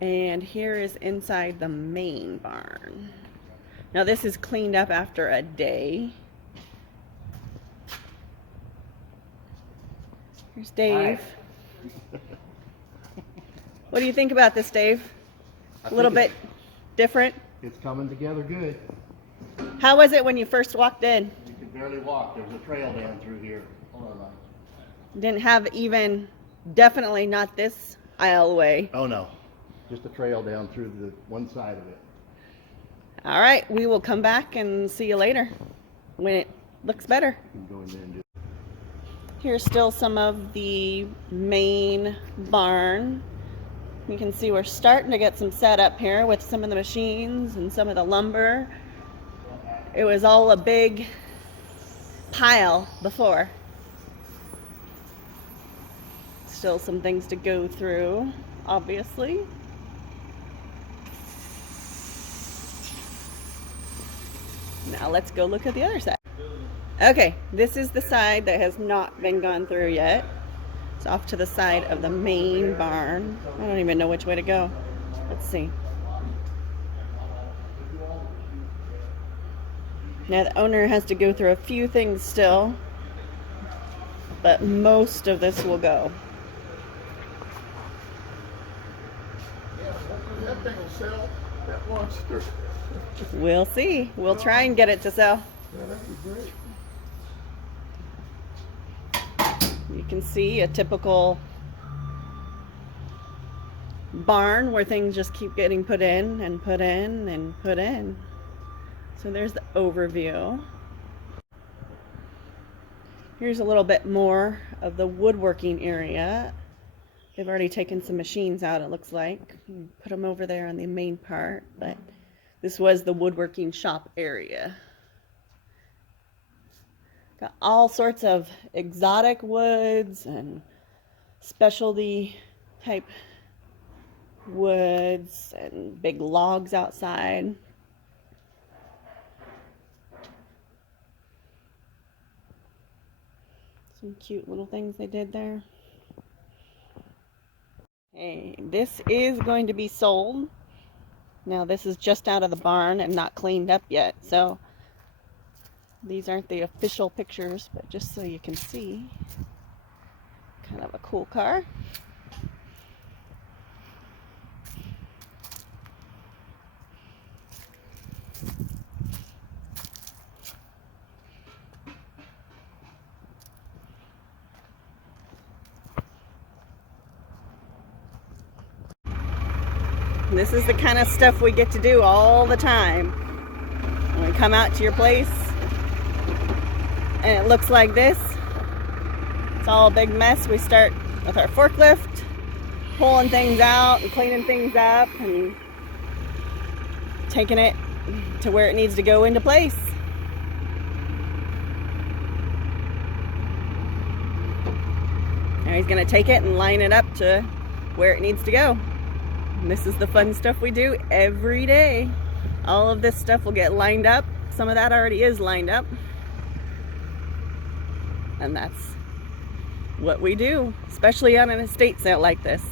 And here is inside the main barn. Now this is cleaned up after a day. Here's Dave. What do you think about this, Dave? A little bit different? It's coming together good. How was it when you first walked in? You could barely walk. There was a trail down through here. Hold on, Mike. Didn't have even, definitely not this aisleway. Oh no, just a trail down through the one side of it. All right, we will come back and see you later when it looks better. You can go in there and do it. Here's still some of the main barn. You can see we're starting to get some set up here with some of the machines and some of the lumber. It was all a big pile before. Still some things to go through, obviously. Now let's go look at the other side. Okay, this is the side that has not been gone through yet. It's off to the side of the main barn. I don't even know which way to go. Let's see. Now the owner has to go through a few things still, but most of this will go. That thing will sell, that monster. We'll see. We'll try and get it to sell. Yeah, that'd be great. You can see a typical barn where things just keep getting put in and put in and put in. So there's the overview. Here's a little bit more of the woodworking area. They've already taken some machines out, it looks like. Put them over there on the main part, but this was the woodworking shop area. Got all sorts of exotic woods and specialty type woods and big logs outside. Some cute little things they did there. Hey, this is going to be sold. Now this is just out of the barn and not cleaned up yet, so these aren't the official pictures, but just so you can see. Kind of a cool car. This is the kind of stuff we get to do all the time. When we come out to your place and it looks like this, it's all a big mess. We start with our forklift, pulling things out and cleaning things up and taking it to where it needs to go into place. Now he's going to take it and line it up to where it needs to go. And this is the fun stuff we do every day. All of this stuff will get lined up. Some of that already is lined up. And that's what we do, especially on an estate sale like this.